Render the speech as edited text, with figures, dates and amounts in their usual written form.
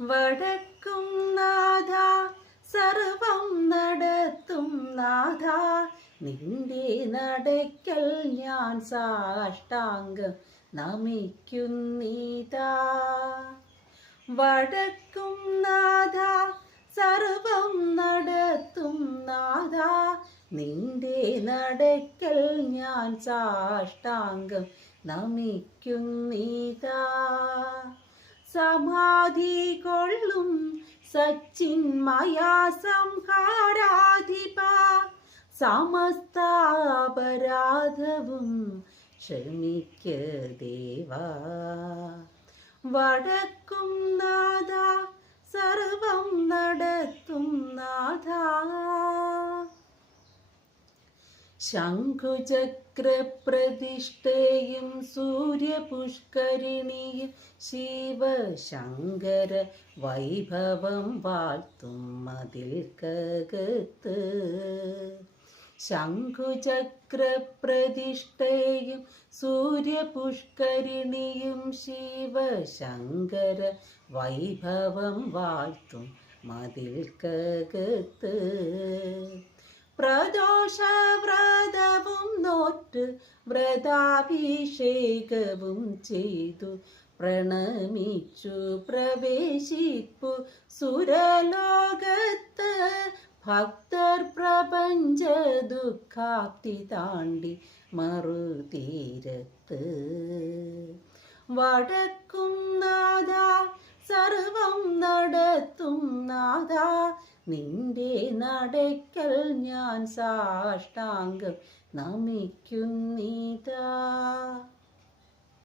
വടക്കും നാഥ സർവം നടത്തും നാഥ നിന്റെ നടയ്ക്കൽ ഞാൻ സാഷ്ടാംഗം നമിക്കുന്നീതാ. വടക്കും നാഥ സർവം നടത്തും നാഥ നിന്റെ നടയ്ക്കൽ ഞാൻ സാഷ്ടാംഗം നമിക്കുന്നീതാ. സമാധി കൊള്ളും സച്ചിന്മയ സംഹാരാധിപ സമസ്താപരാധവും ക്ഷമിക്ക ദേവാ. വടക്കും നാഥ സർവം നടത്തും നാഥ. ശംഖുചക്രപ്രതിഷ്ഠയും സൂര്യപുഷ്കരിണിയും ശിവശങ്കര വൈഭവം വാഴ്ത്തും മതിൽക്കകത്ത്. ശംഖുചക്രപ്രതിഷ്ഠയും സൂര്യപുഷ്കരിണിയും ശിവശങ്കര വൈഭവം വാഴ്ത്തും മതിൽക്കകത്ത്. പ്രദോഷവ്രതവും നോറ്റ് വ്രതാഭിഷേകവും ചെയ്തു പ്രണമിച്ചു പ്രവേശിപ്പു സുരലോകത്ത്. ഭക്തർ പ്രപഞ്ച ദുഃഖാപ്തി താണ്ടി മറുതീരത്ത്. വടക്കും നാഥ സർവം നടത്തും നാഥ നിന്റെ നടയ്ക്കൽ ഞാൻ സാഷ്ടാംഗം നമിക്കുന്നീതാ.